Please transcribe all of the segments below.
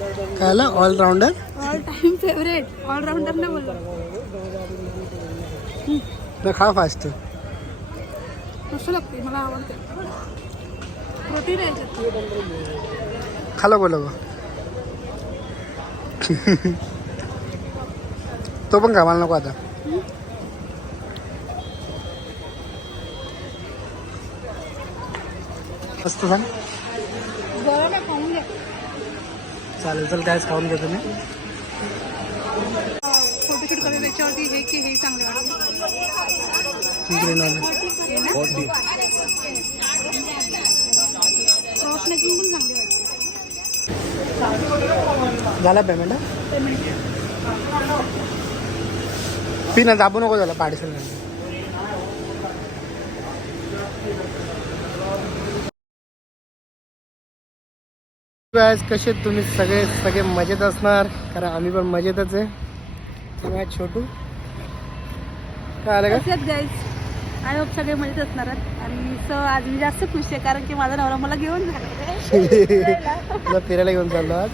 काय allrounder all time favourite allrounder ना बोललो. खा फास्ट. कसं लागते मला आवडते. प्रोटीन आहे खालो बोलो तो पण खा मला नको आता. मस्त सांग. गरम आहे खाऊन घ्या. चालेल चल कायच खाऊन घेतो मी. फोटोशूट करायला याच्यावरती हे की हे चांगले वाटते. ग्रीन वाले क्रॉस मॅचिंग पण चांगली वाटते. झाला पेमेंट. पी ना दाबू नको झाला पार्सल. कसे तुम्ही सगळे मजेत असणार कारण आम्ही पण मजेतच आहे. सगळ्यात छोटू काय आलं का गाईज आय होप सगळे मजेत असणार आहेत. आणि सो आज मी जास्त खुश आहे कारण की माझा नवरा मला घेऊन झाला फिरायला घेऊन चाललो आज.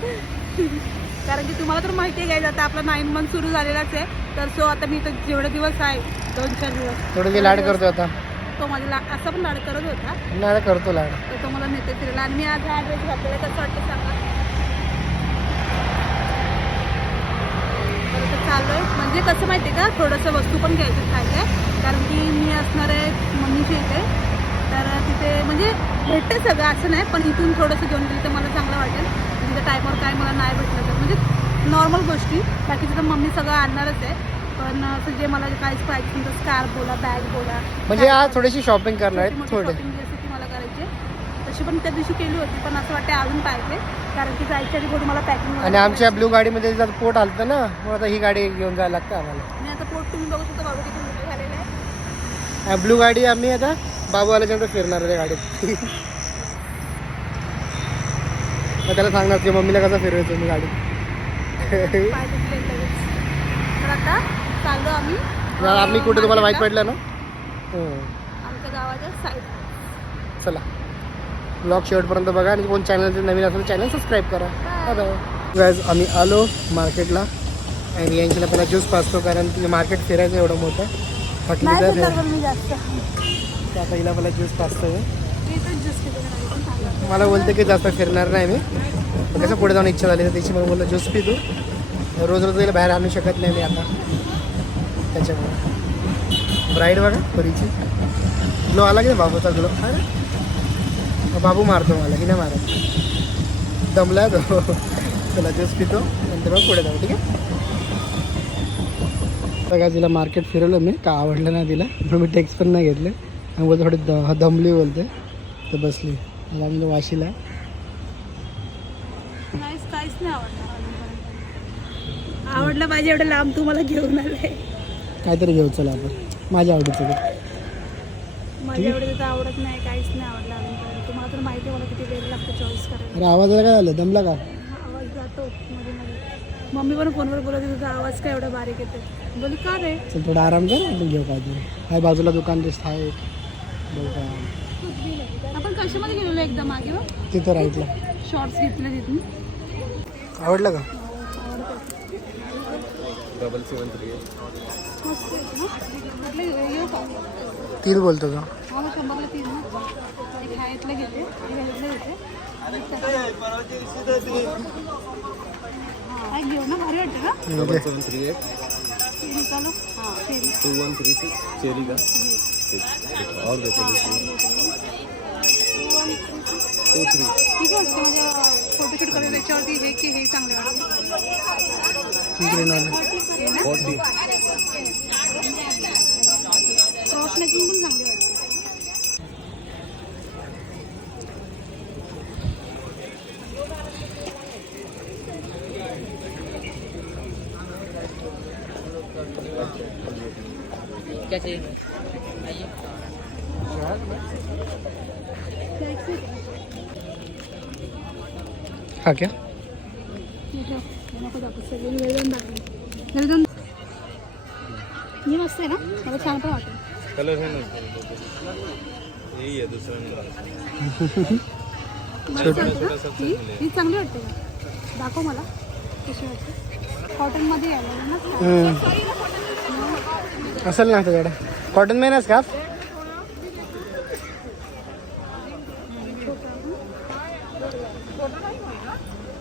कारण की तुम्हाला तर माहिती आहे गाईज आता आपला 9 मंथ सुरू झालेलाच आहे. तर सो आता मी तर जेवढे दिवस आहे 2-4 दिवस थोडं लाड करतो आता. तो माझा असा पण लाड करत होता. लाड करतो लाड. तर तो मला नेते फिरायला. आणि मी आज हा ड्रेस घातलेला कसं वाटतं सांगा. तर चाललोय म्हणजे कसं माहिती आहे का थोडंसं वस्तू पण घ्यायचं खायचं आहे. कारण की मी असणार आहे मम्मीच्या इथे. तर तिथे म्हणजे भेटते सगळं असं नाही पण इथून थोडंसं घेऊन गेलं तर मला चांगलं वाटेल. तिथे टाईमवर काय मला नाही भेटलं तर म्हणजे नॉर्मल गोष्टी. बाकी तिथं मम्मी सगळं आणणारच आहे. पण असं जे मला काहीच पाहिजे तुमचं स्कार्फ बोला बॅग बोला म्हणजे आज थोडीशी शॉपिंग करणार आहे. थोडे शॉपिंग जी असते ती मला करायची आहे. तशी पण त्या दिवशी केली होती पण असं वाटतं अजून पाहिजे कारण की जायच्या आधी थोडी मला पॅकिंग. आणि आमच्या ब्लू गाडीमध्ये जर पोट आलतं ना मग आता ही गाडी घेऊन जायला लागतं आम्हाला. आणि आता पोट तुम्ही बघू शकता बाबू किती मोठं झालेलं आहे. ब्लू गाडी आम्ही आता बाबू आल्याच्यानंतर फिरणार आहे त्या गाडीत. मग त्याला सांगणार की मम्मीला कसं फिरवायचं मी गाडी. तर आता चाललो आम्ही. आम्ही कुठे तुम्हाला माहीत पडलं ना आमच्या गावाच्या साईड. चला ब्लॉग शेवटपर्यंत बघा आणि कोण चॅनल नवीन असेल चॅनल सबस्क्राईब करा. गाईज आम्ही आलो मार्केटला आणि यांच्याला पहिला ज्यूस पाचतो कारण की मार्केट फिरायचं एवढं मोठं हटली तर मी जास्त आता हिला पहिला ज्यूस पाचतोय. मला बोलते की जास्त फिरणार नाही मी कसं पुढे जाऊन इच्छा झाली तर त्याची मला बोललं ज्यूस पी तू. रोज रोज तिला बाहेर आणू शकत नाही मी आता त्याच्यामुळे. ब्राईड बघा परीची ग्लो आला की नाही बाबूचा ग्लो. बाबू मारतो मला की नाही मारत. दमला तो. चला ज्यूस पितो नंतर मग पुढे जाऊ ठीक आहे. बघा तिला मार्केट फिरवलं मी का आवडलं ना तिला पण मी टेक्स्ट पण नाही घेतले. आणि बोलतो थोडी दमली बोलते तर बसली. मला म्हणजे वाशीला काहीच नाही आवडलं पाहिजे एवढं लांब तू मला घेऊन आले. काहीतरी घेऊ चला आपण माझ्या आवडीचं. माझ्या एवढं तर आवडत नाही काहीच नाही आवडलं अजून. तुम्हाला तर माहिती आहे मला किती वेळ लागतो चॉईस करायला. अरे आवाजाला काय झालं दमला का. आवाज जातो मध्ये मध्ये. मम्मी पण फोनवर बोलत तुझा आवाज काय एवढा बारीक येते. बोली का रे चल थोडा आराम कर आपण घेऊ काहीतरी. हाय बाजूला दुकान दिसत आहे आपण कशामध्ये गेलेलो एकदा मागे तिथं राईटला. शॉर्ट्स घेतले तिथून. आवडलं का. 3 बोलतो का. हा मग 100ला 3 ना. एक ह्यातलं घेते हा घेऊ ना भारी वाटते ना. 738 निकालो हां 2136 चेरी का और ठीक आहे माझ्या फोटोशूट करायला याच्यावरती हे की हे चांगले वाटते. क्रॉस मॅचिंग पण चांगली वाटते. क्या चाहिए हा क्या मी मस्त आहे ना मला छान पण वाटेल. कलर है ना यही है दूसरा नहीं. ही चांगली वाटते का दाखव मला कशी वाटते. कॉटनमध्ये आलं ना. असेल ना तुझ्याकडे कॉटन में ना स्कार्फ.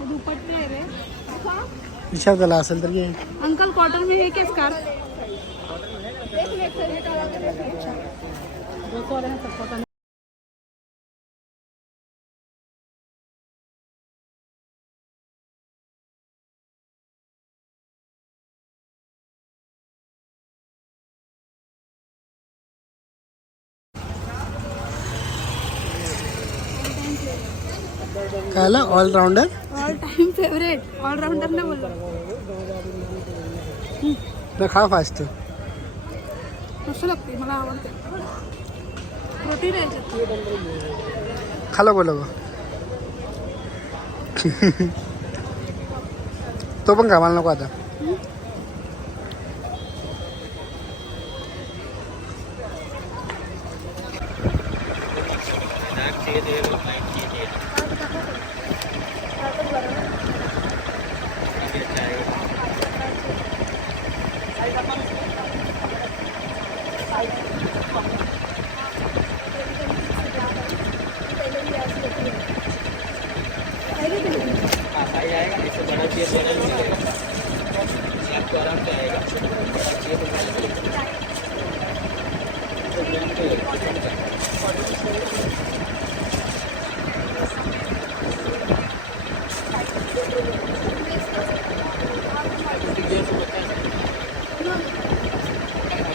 दुपट्टे आहे रे विचार त्याला असेल तर घे. अंकल. कॉटन में है क्या स्कार्फ? काय allrounder. All time favourite. Allrounder ना बोललो. तर खा फास्ट. मस्त लागते. मला आवडते. प्रोटीन आहे याच्यात. खालो बोलो तो पण खा मला नको आता.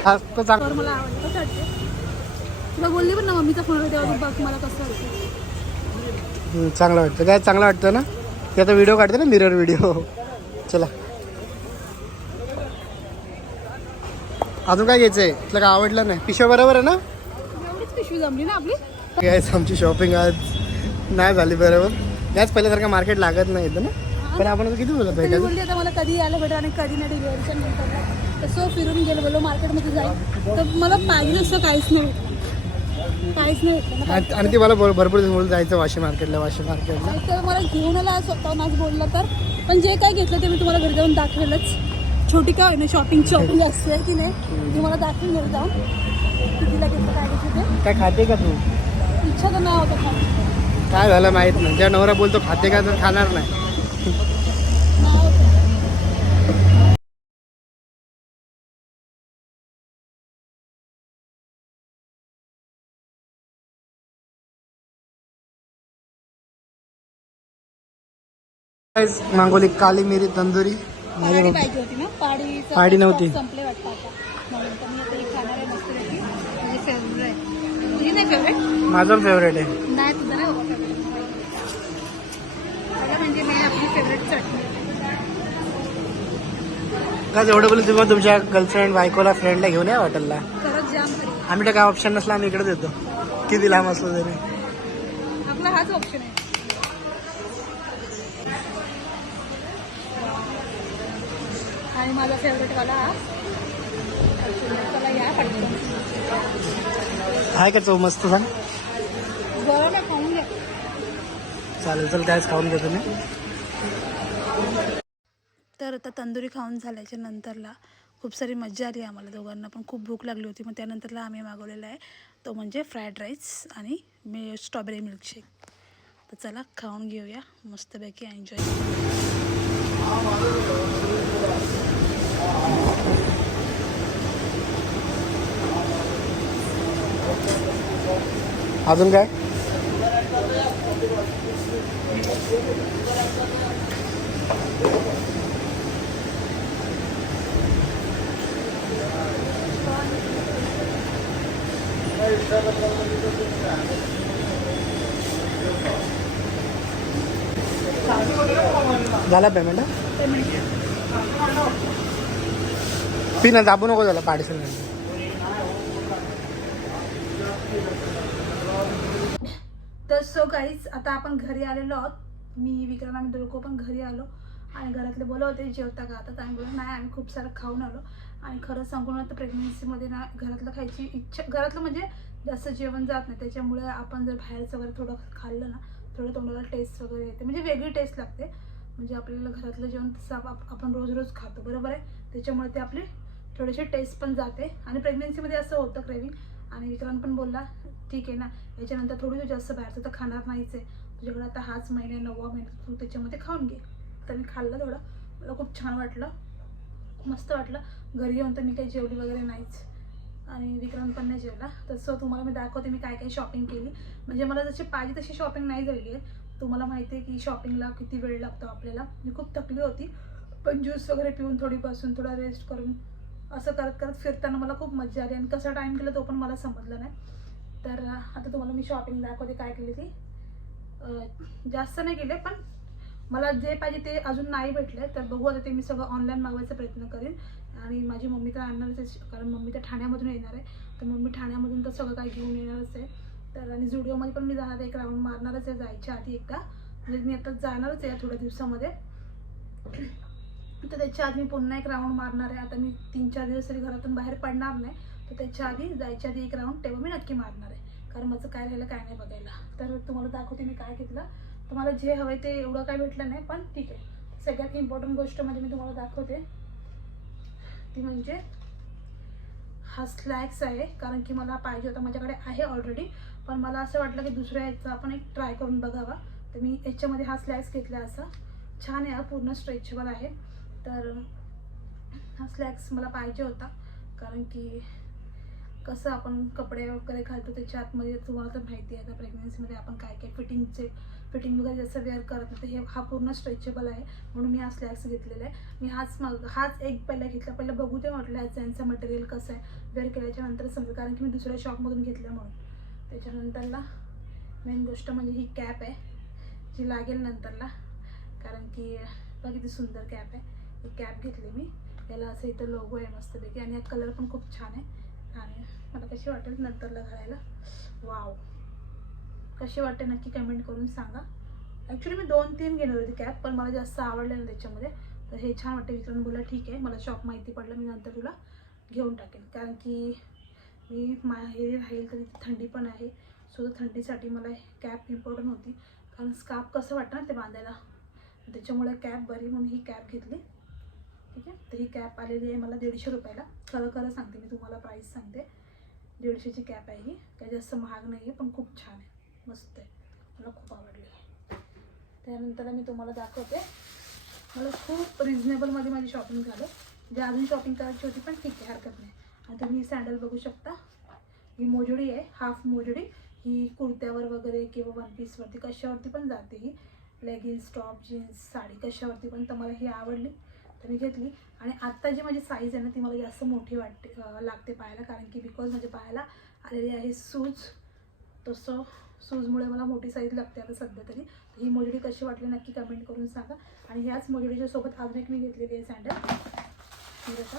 हा तो चांग तर मला आवडतं. कसं वाटते तुला? बोलली पण ना मम्मीचा फोन तेव्हा तू बघ मला कसं वाटतं. चांगलं वाटतं. काय चांगलं वाटतं ना. ते आता व्हिडिओ काढते ना मिरर व्हिडिओ. चला अजून काय घ्यायचं आहे तुला. काय आवडलं नाही. पिशव्या बरोबर आहे ना. एवढीच पिशवी जमली ना आपली. गाईस आमची शॉपिंग आज नाही झाली बरोबर. याच पहिल्यासारखं मार्केट लागत नाही इथं ना. पण आपण किती बोलत मी भेटायचं. बोलली आता मला कधी यायला भेटेल आणि कधी नाही. डिलिव्हरीच्या नंतरला तसं फिरून गेलो बोलो मार्केटमध्ये जाईल तर मला पाहिजे असं काहीच नाही भेटलं. काहीच नाही भेटलं ना. आणि ती मला भरपूर दिवस बोलून जायचं वाशी मार्केटला. नाही तर मला घेऊन आला स्वतः आज बोललं तर. पण जे काय घेतलं ते मी तुम्हाला घरी जाऊन दाखवेलच. छोटी काय ना शॉपिंग असते की नाही ती मला दाखवून घरी जाऊन कितीला घेतलं काय घेतलं ते. काय खाते का तू. इच्छा तर नाही होतं खायची. काय झालं माहित नाही. त्या नवरा बोलतो खाते का तर खाणार नाही. नाही होतं. मागवली काली मिरी तंदुरी. पाडी पाहिजे होती ना. पाडीचं पाडी नव्हती. संपले वाटतं आता. म्हणून तर मी आता एक खाणार आहे मस्तपैकी. म्हणजे फेवरेट. तुझी नाही फेवरेट. माझं फेवरेट आहे. नाही तुझं नाही होता फेवरेट. म्हणजे मी आपली फेवरेट चटणी. का एवढं बोलू तुम्ही तुमच्या गर्लफ्रेंड बायकोला फ्रेंडला घेऊन या हॉटेलला. खरंच जाम खरी. आम्ही तर काय ऑप्शन नसला आम्ही इकडेच येतो. किती लांब असलो तरी. आपला हाच ऑप्शन आहे. आणि माझा फेवरेटवाला हा. त्याला या पटकन. आहे का चव मस्त सांग. बरं ना खाऊन घ्या. चालेल चल कायच खाऊन घेतो मी. तर आता तंदुरी खाऊन झाल्याच्या नंतरला खूप सारी मजा आली आम्हाला दोघांना. पण खूप भूक लागली होती. मग त्यानंतरला आम्ही मागवलेला आहे तो म्हणजे फ्राईड राईस आणि स्ट्रॉबेरी मिल्कशेक. तर चला खाऊन घेऊया मस्तपैकी. एन्जॉय. अजून काय. झाला पेमेंट. पी ना दाबू नको झाला पार्सल. तर सो गाईज आता आपण घरी आलेलो आहोत. मी विक्रांत आम्ही दोघं पण घरी आलो. आणि घरातले बोलवते जेवता का आता. आम्ही बोललो नाही आम्ही खूप सारं खाऊन आलो. आणि खरं सांगून आता प्रेग्नन्सीमध्ये ना घरातलं खायची इच्छा. घरातलं म्हणजे जास्त जेवण जात नाही. त्याच्यामुळे आपण जर बाहेरचं वगैरे थोडं खाल्लं ना थोडं तोंडाला टेस्ट वगैरे येते. म्हणजे वेगळी टेस्ट लागते. म्हणजे आपल्याला घरातलं जेवण तसं आपण रोज रोज खातो, बरोबर आहे. त्याच्यामुळे ते आपले थोडेसे टेस्ट पण जाते. आणि प्रेग्नेन्सीमध्ये असं होतं क्रेविंग. आणि विक्रांत पण बोलला ठीक आहे ना, याच्यानंतर थोडी जास्त बाहेरचं तर खाणार नाहीच आहे, तुझ्याकडे आता हाच महिना 9वा महिना, तू त्याच्यामध्ये खाऊन घे. तर मी खाल्लं थोडं, मला खूप छान वाटलं, मस्त वाटलं. घरी येऊन तर मी काही जेवली वगैरे नाहीच आणि विक्रांत पण नाही जेवला. तसं तुम्हाला मी दाखवते मी काय काय शॉपिंग केली. म्हणजे मला जशी पाहिजे तशी शॉपिंग नाही झाली आहे. तुम्हाला माहिती आहे की शॉपिंगला किती वेळ लागतो आपल्याला. मी खूप थकली होती, पण ज्यूस वगैरे पिऊन थोडी बसून थोडा रेस्ट करून असं करत करत फिरताना मला खूप मजा आली. आणि कसा टाईम गेला तो पण मला समजलं नाही. तर आता तुम्हाला मी शॉपिंग दाखवते काय केली ती. जास्त नाही केले, पण मला जे पाहिजे ते अजून नाही भेटले. तर बघू आता ते मी सगळं ऑनलाईन मागवायचा प्रयत्न करेन. आणि माझी मम्मी तर आणणारच आहे, कारण मम्मी तर ठाण्यामधून येणार आहे. तर मम्मी ठाण्यामधून तर सगळं काही घेऊन येणारच आहे. तर आणि झुडिओमध्ये पण मी जाणार आहे, एक राऊंड मारणारच आहे जायच्या आधी एकदा. म्हणजे मी आता जाणारच आहे थोड्या दिवसामध्ये. तर त्याच्या आधी मी पुन्हा एक राऊंड मारणार आहे. आता मी 3-4 दिवस तरी घरातून बाहेर पडणार नाही. तर त्याच्या आधी जायच्या आधी एक राऊंड तेव्हा मी नक्की मारणार आहे, कारण माझं काय राहिलं काय नाही बघायला. तर तुम्हाला दाखवते मी काय घेतलं. तुम्हाला जे हवं आहे ते एवढं काय भेटलं नाही, पण ठीक आहे. सगळ्यात इम्पॉर्टंट गोष्ट म्हणजे मी तुम्हाला दाखवते ती म्हणजे हा स्लॅक्स आहे. कारण की मला पाहिजे होता, माझ्याकडे आहे ऑलरेडी, पण मला असं वाटलं की दुसऱ्या ह्याचा आपण एक ट्राय करून बघावा. तर मी याच्यामध्ये हा स्लॅक्स घेतला. असा छान आहे, हा पूर्ण स्ट्रेचेबल आहे. तर हा स्लॅक्स मला पाहिजे होता, कारण की कसं आपण कपडे वगैरे घालतो त्याच्या आतमध्ये तुम्हाला तर माहिती आहे, आता प्रेग्नेन्सीमध्ये आपण काय काय फिटिंग वगैरे जसं वेअर करत नाही. तर हे हा पूर्ण स्ट्रेचेबल आहे, म्हणून मी हा स्लॅक्स घेतलेला आहे. मी हाच एक पहिला घेतला. पहिलं बघू ते म्हटलं यांचं मटेरियल कसं आहे, वेअर केल्याच्या नंतर समजेल, कारण की मी दुसऱ्या शॉपमधून घेतलं म्हणून. त्याच्यानंतरला मेन गोष्ट म्हणजे ही कॅप आहे जी लागेल नंतरला, कारण की बघा किती सुंदर कॅप आहे. ही कॅप घेतली मी, याला असं इथं लोगो आहे मस्तपैकी, आणि हा कलर पण खूप छान आहे. आणि मला कशी वाटेल नंतरला घालायला, वाव कशी वाटते नक्की कमेंट करून सांगा. ॲक्च्युली मी 2-3 घेणार होती कॅप, पण मला जास्त आवडलं ना त्याच्यामध्ये. तर हे छान वाटते. विक्रांत बोला ठीक आहे, मला शॉप माहिती पडलं, मी नंतर तुला घेऊन टाकेन, कारण की मी हे राहील तरी थंडी पण आहे. सो थंडीसाठी मला कॅप इम्पॉर्टंट होती, कारण स्कार्फ कसं वाटतं ना ते बांधायला, त्याच्यामुळे कॅप बरी म्हणून ही कॅप घेतली. ठीक आहे. तर ही कॅप आलेली आहे मला 150 रुपयाला. खरं सांगते मी तुम्हाला, प्राईस सांगते. 150ची कॅप आहे ही, काही जास्त महाग नाही आहे, पण खूप छान आहे, मस्त आहे, मला खूप आवडली. त्यानंतर मी तुम्हाला दाखवते, मला खूप रिजनेबलमध्ये माझी शॉपिंग झालं. जे अजून शॉपिंग करायची होती, पण ठीक आहे, हरकत नाही. आणि तुम्ही सँडल बघू शकता, ही मोजडी आहे, हाफ मोजडी. ही कुर्त्यावर वगैरे किंवा वन पीसवरती कशावरती पण जाते. ही लेगिन्स, टॉप, जीन्स, साडी कशावरती पण. तर मला ही आवडली तर मी घेतली. आणि आत्ता जी माझी साईज आहे ना ती मला जास्त मोठी लागते पायाला, कारण की बिकॉज माझ्या पायाला आलेली आहे सूज. तसं सूजमुळे मला मोठी साईज लागते आता सध्या तरी. ही मोजडी कशी वाटली नक्की कमेंट करून सांगा. आणि ह्याच मोजडीच्या सोबत अजून एक मी घेतलेली आहे सँडल, हे बघा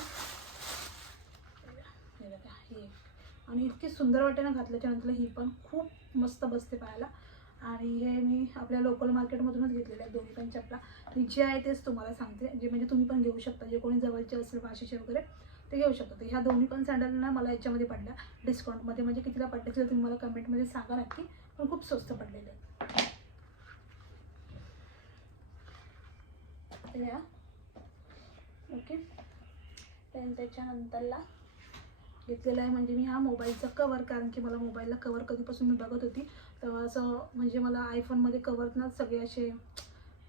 ही. आणि इतकी सुंदर वाटते ना घातल्याच्या नंतर, ही पण खूप मस्त बसते पायाला. आणि हे मी आपल्या लोकल मार्केटमधूनच घेतलेले आहेत दोन्ही पण चपला. आणि जे आहे तेच तुम्हाला सांगते, जे म्हणजे तुम्ही पण घेऊ शकता, जे कोणी जवळचे असेल वाशीचे वगैरे ते घेऊ शकता. तर ह्या दोन्ही पण सँडलना मला याच्यामध्ये पडल्या डिस्काउंटमध्ये. म्हणजे कितीला पडले तर तुम्ही मला कमेंटमध्ये सांगा नक्की, पण खूप स्वस्त पडलेले आहेत. या ओके. त्याच्यानंतरला घेतलेला आहे म्हणजे मी हा मोबाईलचा कवर, कारण की मला मोबाईलला कवर कधीपासून मी बघत होती तेव्हा असं म्हणजे मला आयफोनमध्ये कवर ना सगळे असे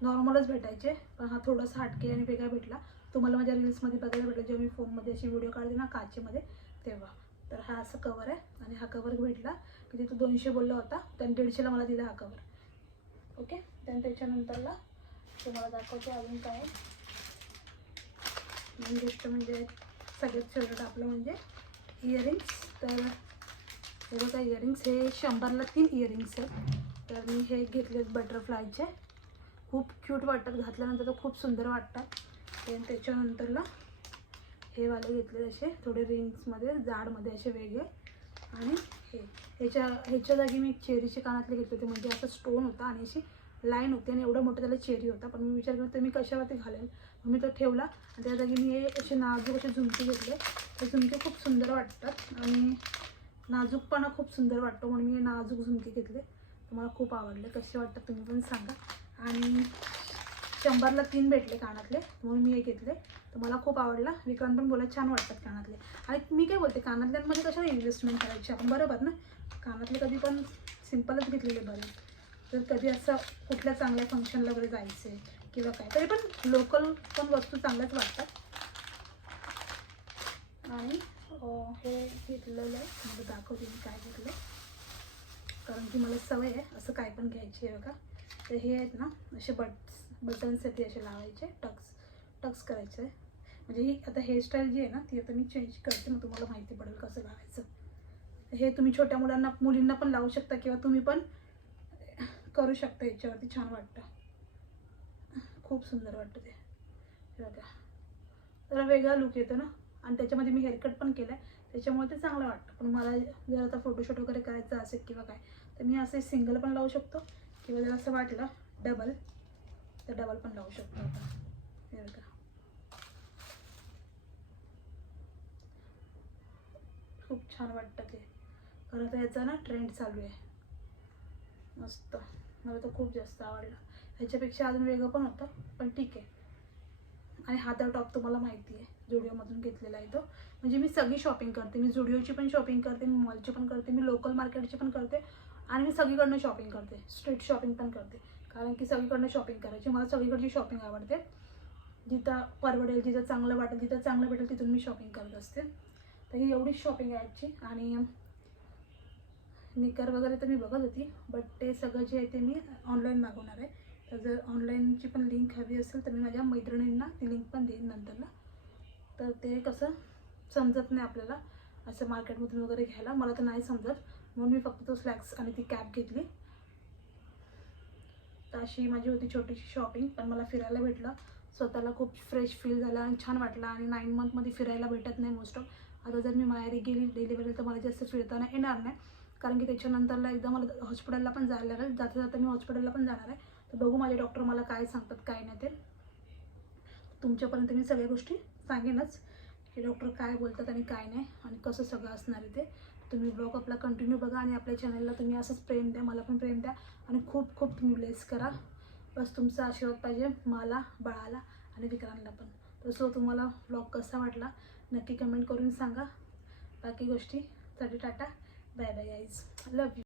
नॉर्मलच भेटायचे, पण हा थोडासा हटके आणि वेगळा भेटला. तुम्हाला माझ्या रील्समध्ये बघायला भेटला जेव्हा मी फोनमध्ये अशी व्हिडिओ काढते ना काचेमध्ये तेव्हा. तर हा असं कवर आहे, आणि हा कवर भेटला की तिथं 200 बोलला होता, त्याने 150ला मला दिला हा कवर. ओके. त्याच्यानंतरला तुम्हाला दाखवते अजून काय आहे. मेन गोष्ट म्हणजे सगळ्यात फेवरेट आपलं म्हणजे इयरिंग्स. तर हे बघा इयरिंग्स, हे 100ला 3 इयरिंग्स आहेत. तर मी हे घेतलेत बटरफ्लायचे, खूप क्यूट वाटतात, घातल्यानंतर तर खूप सुंदर वाटतात. त्याच्यानंतरला हे वाले घेतले असे थोडे रिंग्समध्ये जाडमध्ये असे वेगळे. आणि ह्याच्या जागी मी चेरीचे कानातले घेतले होते, म्हणजे असं स्टोन होता आणि अशी लाईन होती आणि एवढं मोठं त्याला चेरी होता. पण मी विचार करते मी कशावरती घालेल, मग मी तो ठेवला. आणि त्या जागी मी हे असे नाजूक असे झुमके घेतले. ते झुमके खूप सुंदर वाटतात आणि नाजूकपणा खूप सुंदर वाटतो, म्हणून मी हे नाजूक झुमके घेतले. मला खूप आवडले, कसे वाटतात तुम्ही पण सांगा. आणि 100ला 3 भेटले कानातले, म्हणून मी हे घेतले. तर मला खूप आवडला. विक्रांत पण बोला छान वाटतात कानातले. आणि मी काय बोलते, कानातल्यांमध्ये कशाला इन्व्हेस्टमेंट करायची आपण, बरोबर ना. कानातले कधी पण सिम्पलच घेतलेले बरे. तर कधी असं कुठल्या चांगल्या फंक्शनला वगैरे जायचे किंवा काय, तरी पण लोकल पण वस्तू चांगल्याच वाटतात. आणि हे घेतलेलं आहे, मला दाखवते मी काय घेतलं, कारण की मला सवय आहे असं काय पण घ्यायची आहे बघा. तर हे आहेत ना असे बटन्ससाठी असे लावायचे, टक्स करायचं आहे. म्हणजे ही आता हेअरस्टाईल जी आहे ना ती आता मी चेंज करते, मग तुम्हाला माहिती पडेल कसं लावायचं. हे तुम्ही छोट्या मुलींना पण लावू शकता किंवा तुम्ही पण करू शकता. याच्यावरती छान वाटतं, खूप सुंदर वाटतं ते. हे बघा, जरा वेगळा लुक येतो ना. आणि त्याच्यामध्ये मी हेअरकट पण केलं आहे, त्याच्यामुळे ते चांगलं वाटतं. पण मला जर आता फोटोशूट वगैरे करायचं असेल किंवा काय, तर मी असे सिंगल पण लावू शकतो किंवा जर असं वाटलं डबल तर डबल पण लावू शकतो आता. हे बघा, खूप छान वाटतं ते. खरं तर याचा ना ट्रेंड चालू आहे मस्त. मला तर खूप जास्त आवडलं. ह्याच्यापेक्षा अजून वेगळं पण होतं, पण ठीक आहे. आणि हा तर टॉप तुम्हाला माहिती आहे, झुडिओमधून घेतलेला आहे तो. म्हणजे मी सगळी शॉपिंग करते. मी झुडिओची पण शॉपिंग करते, मी मॉलची पण करते, मी लोकल मार्केटची पण करते आणि मी सगळीकडनं शॉपिंग करते. स्ट्रीट शॉपिंग पण करते, कारण की सगळीकडनं शॉपिंग करायची. मला सगळीकडची शॉपिंग आवडते. जिथं परवडेल, जिथं चांगलं वाटेल, जिथं चांगलं भेटेल तिथून मी शॉपिंग करत असते. तर ही एवढीच शॉपिंग आहे आजची. आणि निकर वगैरे तर मी बघत होती, बट ते सगळं जे आहे ते मी ऑनलाईन मागवणार आहे. तर जर ऑनलाईनची पण लिंक हवी असेल तर मी माझ्या मैत्रिणींना ती लिंक पण देईन नंतरला. तर ते कसं समजत नाही आपल्याला असं मार्केटमधून वगैरे घ्यायला, मला तर नाही समजत, म्हणून मी फक्त तो स्लॅक्स आणि ती कॅप घेतली. तर अशी माझी होती छोटीशी शॉपिंग. पण मला फिरायला भेटलं, स्वतःला खूप फ्रेश फील झालं आणि छान वाटलं. आणि 9 मंथमध्ये फिरायला भेटत नाही मोस्ट ऑफ. आता जर मी माहेरी गेली डिलिव्हरी तर मला जास्त फिरताना येणार नाही, कारण की त्याच्यानंतरला एकदा मला हॉस्पिटलला पण जायला लागेल. जाता जाता मी हॉस्पिटलला पण जाणार आहे. तर बघू माझे डॉक्टर मला काय सांगतात काय नाही ते. तुमच्यापर्यंत मी सगळ्या गोष्टी सांगेनच की डॉक्टर काय बोलतात आणि काय नाही आणि कसं सगळं असणार आहे ते. तुम्ही ब्लॉग आपला कंटिन्यू बघा आणि आपल्या चॅनलला तुम्ही असंच प्रेम द्या, मला पण प्रेम द्या आणि खूप खूप तुम्ही ब्लेस करा. बस तुमचा आशीर्वाद पाहिजे मला, बाळाला आणि विक्रांतला पण. तर सो तुम्हाला ब्लॉग कसा वाटला नक्की कमेंट करून सांगा. बाकी गोष्टीसाठी tata, bye bye guys, love you.